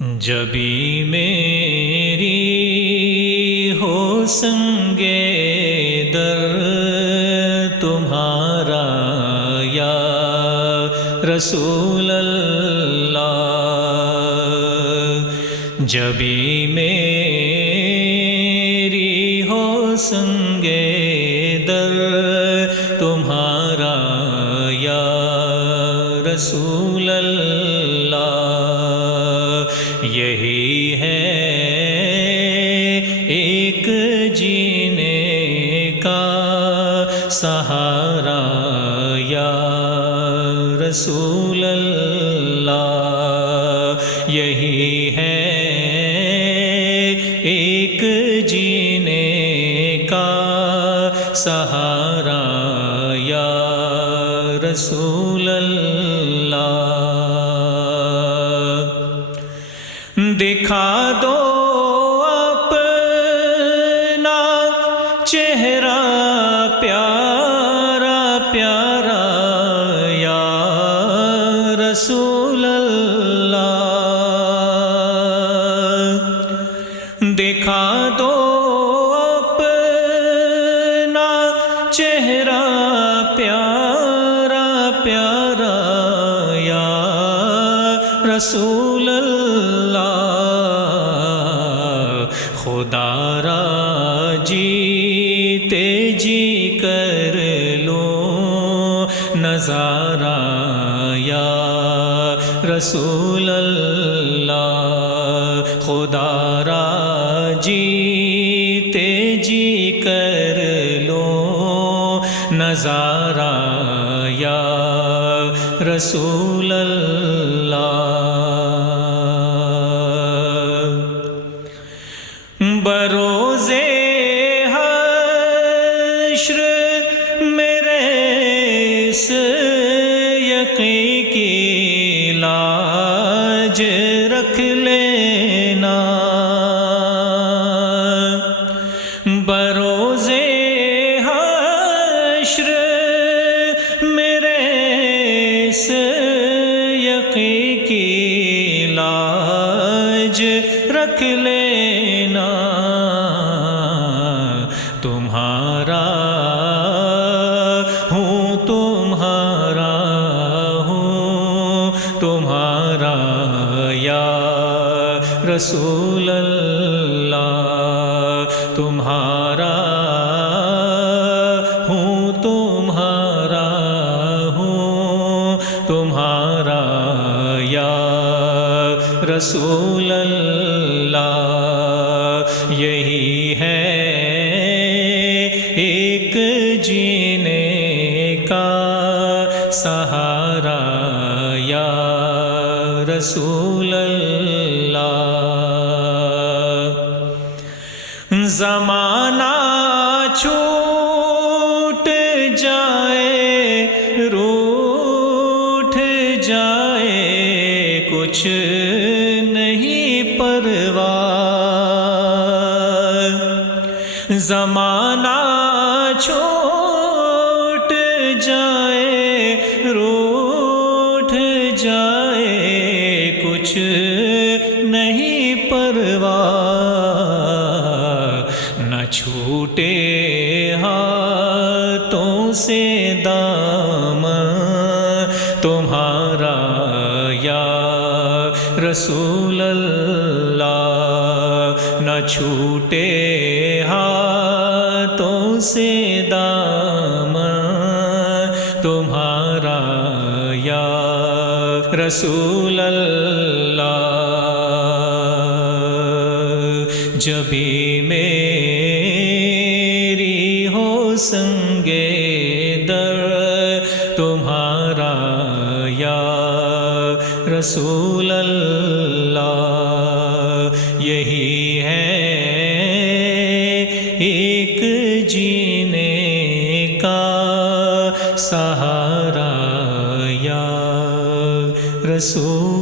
جبھی میری ہو سنگے در تمہارا یا رسول اللہ، جبھی میری ہو سنگے در تمہارا یا رسول اللہ، یہی ہے ایک جینے کا سہارا یا رسول اللہ، یہی ہے ایک جینے کا سہارا یا رسول اللہ، دکھا دو اپنا چہرہ پیارا پیارا یا رسول اللہ، دکھا دو اپنا چہرہ پیارا پیارا یا رسول اللہ، خدا را جیتے جی کر لو نظارہ یا رسول اللہ، خدا را جیتے جی کر لو نظارہ یا رسول اللہ، بروز حشر میرے اس یقین کی لاج رکھ لینا، بروز حشر میرے اس یقین کی لاج رکھ لینا، تمہارا ہوں تمہارا ہوں تمہارا یا رسول اللہ، تمہارا ہوں تمہارا ہوں تمہارا یا رسول اللہ، یہی ہے ایک جینے کا سہارا یا رسول اللہ، زمانہ چھوٹ جائے روٹھ جائے کچھ نہیں پرواہ، زمانہ چھوٹ جائے روٹھ جائے کچھ نہیں پرواہ، نہ چھوٹے ہاتھوں سے دامن تمہارا یا رسول اللہ، نہ چھوٹے ہاتھوں سے دامن تمہارا یا رسول اللہ، جبھی میری ہو سنگے در تمہارا یا رسول اللہ، یہی ہے ایک جینے کا سہارا یا رسول